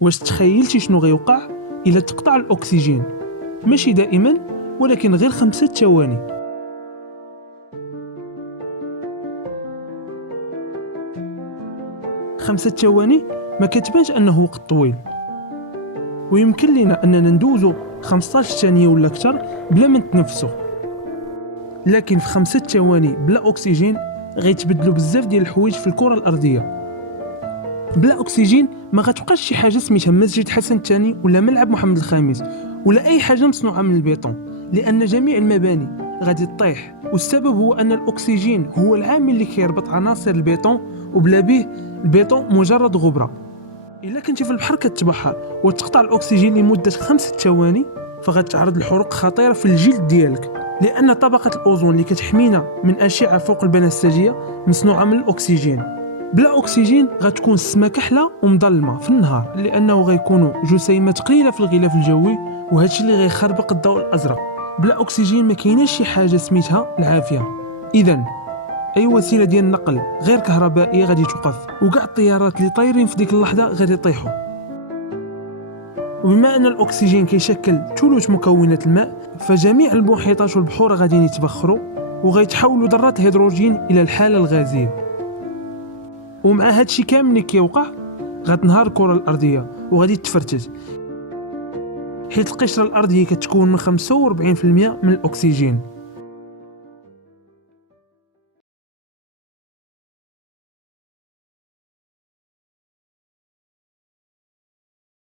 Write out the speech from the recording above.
واش تخيلتي شنو غيوقع الا تقطع الاكسجين؟ ماشي دائما، ولكن غير 5 ثواني. خمسة ثواني ما كتبانش انه وقت طويل، ويمكن لنا اننا ندوزو 15 ثانيه ولا اكثر بلا ما نتنفسو، لكن في 5 ثواني بلا اكسجين غيتبدلوا بزاف ديال الحوايج في الكره الارضيه. بلا اكسجين ما غتبقاش شي حاجه سميتها مسجد حسن الثاني ولا ملعب محمد الخامس ولا اي حاجه مصنوعه من البيطون، لان جميع المباني غادي تطيح. والسبب هو ان الاكسجين هو العامل اللي كيربط عناصر البيطون، وبلا به البيطون مجرد غبره. الا كنتي في البحر كتبحر وتقطع الاكسجين لمده 5 ثواني فغتعرض لحروق خطيره في الجلد ديالك، لان طبقه الاوزون اللي كتحمينا من اشعه فوق البنفسجيه مصنوعه من الاكسجين. بلا اكسجين غتكون السما كحله ومظلمه في النهار، لانه غيكونوا جسيمات قليله في الغلاف الجوي، وهادشي اللي غيخربق الضوء الازرق. بلا اكسجين ما كايناش شي حاجه سميتها العافيه. اذا اي وسيله ديال النقل غير كهربائيه غادي توقف، وكاع الطيارات اللي طايرين في ديك اللحظه غادي يطيحوا. وبما ان الاكسجين كيشكل ثلث مكونات الماء، فجميع المحيطات والبحور غادي يتبخروا وغيتحولوا ذرات الهيدروجين الى الحاله الغازيه. ومع هادشي كامل اللي كيوقع غتنهار الكره الارضيه وغادي تفرتت، حيت القشره الارضيه كتكون من 45% من الاكسجين.